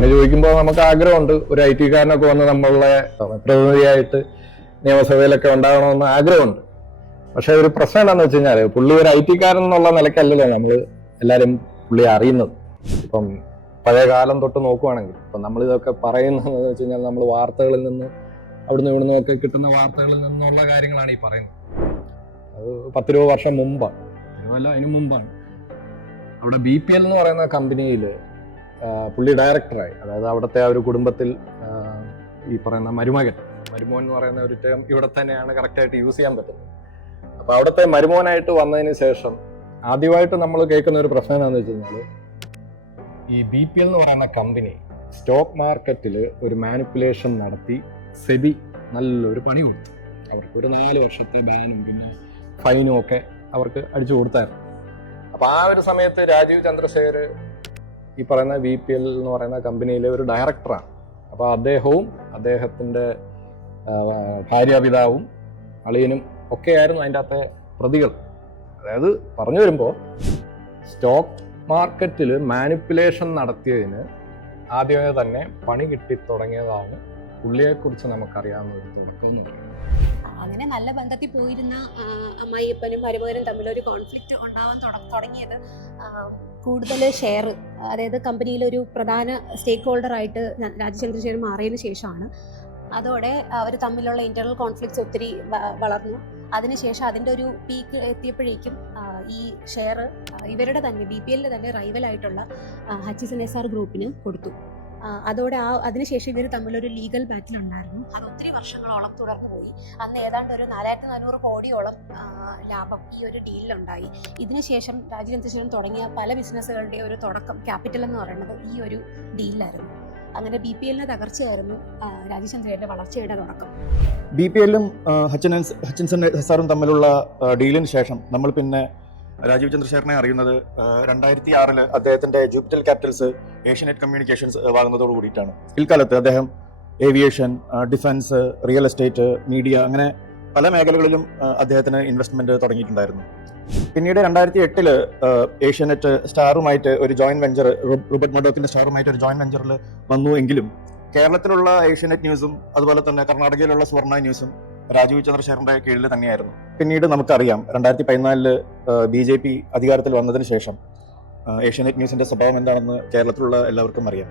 അങ്ങനെ ചോദിക്കുമ്പോൾ നമുക്ക് ആഗ്രഹമുണ്ട്, ഒരു IT കാരനൊക്കെ വന്ന് നമ്മളുടെ പ്രതിനിധിയായിട്ട് നിയമസഭയിലൊക്കെ ഉണ്ടാകണമെന്ന് ആഗ്രഹമുണ്ട്. പക്ഷെ ഒരു പ്രശ്നം എന്താണെന്ന് വെച്ച് കഴിഞ്ഞാൽ, പുള്ളി ഒരു IT കാരൻ എന്നുള്ള നിലയ്ക്കല്ലല്ലോ നമ്മൾ എല്ലാവരും പുള്ളിയെ അറിയുന്നത്. ഇപ്പം പഴയ കാലം തൊട്ട് നോക്കുവാണെങ്കിൽ ഇപ്പം നമ്മളിതൊക്കെ പറയുന്നതെന്ന് വെച്ച് കഴിഞ്ഞാൽ നമ്മൾ വാർത്തകളിൽ നിന്ന് അവിടുന്ന് ഇവിടുന്ന് ഒക്കെ കിട്ടുന്ന വാർത്തകളിൽ നിന്നുള്ള കാര്യങ്ങളാണ് ഈ പറയുന്നത്. അത് 10-20 വർഷം മുമ്പാണ്, അതിന് മുമ്പാണ്. അവിടെ BPL എന്ന് പറയുന്ന കമ്പനിയിൽ പുള്ളി ഡയറക്ടറായി. അതായത് അവിടുത്തെ ആ ഒരു കുടുംബത്തിൽ ഈ പറയുന്ന മരുമോൻ എന്ന് പറയുന്ന ഒരു ടേം ഇവിടെ തന്നെയാണ് കറക്റ്റായിട്ട് യൂസ് ചെയ്യാൻ പറ്റുന്നത്. അപ്പോൾ അവിടുത്തെ മരുമോനായിട്ട് വന്നതിന് ശേഷം ആദ്യമായിട്ട് നമ്മൾ കേൾക്കുന്ന ഒരു പ്രശ്നം എന്താണെന്ന് വെച്ച് കഴിഞ്ഞാൽ, ഈ BPL എന്ന് പറയുന്ന കമ്പനി സ്റ്റോക്ക് മാർക്കറ്റിൽ ഒരു മാനിപ്പുലേഷൻ നടത്തി സെബി നല്ലൊരു പണി കൊടുത്തു. അവർക്ക് ഒരു 4 വർഷത്തെ ബാനും പിന്നെ ഫൈനും ഒക്കെ അവർക്ക് അടിച്ചു കൊടുത്തായിരുന്നു. അപ്പോൾ ആ ഒരു സമയത്ത് രാജീവ് ചന്ദ്രശേഖർ ഈ പറയുന്ന BPL എന്ന് പറയുന്ന കമ്പനിയിലെ ഒരു ഡയറക്ടറാണ്. അപ്പോൾ അദ്ദേഹവും അദ്ദേഹത്തിൻ്റെ ഭാര്യാപിതാവും അളിയനും ഒക്കെയായിരുന്നു അതിൻ്റെ അകത്തെ പ്രതികൾ. അതായത് പറഞ്ഞു വരുമ്പോൾ, സ്റ്റോക്ക് മാർക്കറ്റിൽ മാനിപ്പുലേഷൻ നടത്തിയതിന് ആദ്യമേ തന്നെ പണി കിട്ടിത്തുടങ്ങിയതാണ് പുള്ളിയെക്കുറിച്ച് നമുക്കറിയാവുന്ന ഒരു തുടക്കം എന്ന് പറയുന്നത്. അങ്ങനെ നല്ല ബന്ധത്തിൽ പോയിരുന്ന അമ്മായിയപ്പനും മരുമകനും തമ്മിലൊരു കോൺഫ്ലിക്റ്റ് ഉണ്ടാവാൻ തുടങ്ങിയത് കൂടുതൽ ഷെയർ, അതായത് കമ്പനിയിലൊരു പ്രധാന സ്റ്റേക്ക് ഹോൾഡറായിട്ട് രാജീവ് ചന്ദ്രശേഖരൻ മാറിയതിനു ശേഷമാണ്. അതോടെ അവർ തമ്മിലുള്ള ഇന്റർണൽ കോൺഫ്ലിക്ട്സ് ഒത്തിരി വളർന്നു. അതിനുശേഷം അതിൻ്റെ ഒരു പീക്ക് എത്തിയപ്പോഴേക്കും ഈ ഷെയർ ഇവരുടെ തന്നെ BPL തന്നെ റൈവലായിട്ടുള്ള ഹച്ചിസൺ SR ഗ്രൂപ്പിന് കൊടുത്തു. അതോടെ അതിനുശേഷം ഇവർ തമ്മിലൊരു ലീഗൽ ബാറ്റിൽ ഉണ്ടായിരുന്നു. അത് ഒത്തിരി വർഷങ്ങളോളം തുടർന്നു പോയി. അന്ന് ഏതാണ്ട് ഒരു 4400 കോടിയോളം ലാഭം ഈ ഒരു ഡീലിലുണ്ടായി. ഇതിനുശേഷം രാജീവ് ചന്ദ്രശേഖരൻ തുടങ്ങിയ പല ബിസിനസ്സുകളുടെ ഒരു തുടക്കം, ക്യാപിറ്റൽ എന്ന് പറയുന്നത് ഈ ഒരു ഡീലിലായിരുന്നു. അങ്ങനെ BPL-ന്റെ തകർച്ചയായിരുന്നു രാജീവ് ചന്ദ്രശേഖരന്റെ വളർച്ചയുടെ തുടക്കം. BPL-ഉം ഹച്ചിൻസൺ SR-ഉം തമ്മിലുള്ള ഡീലിന് ശേഷം നമ്മൾ പിന്നെ രാജീവ് ചന്ദ്രശേഖരനെ അറിയുന്നത് 2006 അദ്ദേഹത്തിന്റെ ജൂപ്പിറ്റർ ക്യാപിറ്റൽസ് ഏഷ്യനെറ്റ് കമ്മ്യൂണിക്കേഷൻസ് വാങ്ങുന്നതോട് കൂടിയിട്ടാണ്. പിൽക്കാലത്ത് അദ്ദേഹം aviation, defence, real estate, media അങ്ങനെ പല മേഖലകളിലും അദ്ദേഹത്തിന് ഇൻവെസ്റ്റ്മെന്റ് തുടങ്ങിയിട്ടുണ്ടായിരുന്നു. പിന്നീട് 2008 ഏഷ്യനെറ്റ് സ്റ്റാറുമായിട്ട് ഒരു ജോയിന്റ് വെഞ്ചർ, റൂബർട്ട് മർഡോക്കിന്റെ സ്റ്റാറുമായിട്ട് ഒരു ജോയിന്റ് വെഞ്ചറിൽ വന്നു. എങ്കിലും കേരളത്തിലുള്ള ഏഷ്യനെറ്റ് ന്യൂസും അതുപോലെ തന്നെ കർണാടകയിലുള്ള സ്വർണ്ണ ന്യൂസും രാജീവ് ചന്ദ്രശേഖരന്റെ കീഴിൽ തന്നെയായിരുന്നു. പിന്നീട് നമുക്കറിയാം 2014 BJP അധികാരത്തിൽ വന്നതിന് ശേഷം ഏഷ്യാനെറ്റ് ന്യൂസിന്റെ സ്വഭാവം എന്താണെന്ന് കേരളത്തിലുള്ള എല്ലാവർക്കും അറിയാം.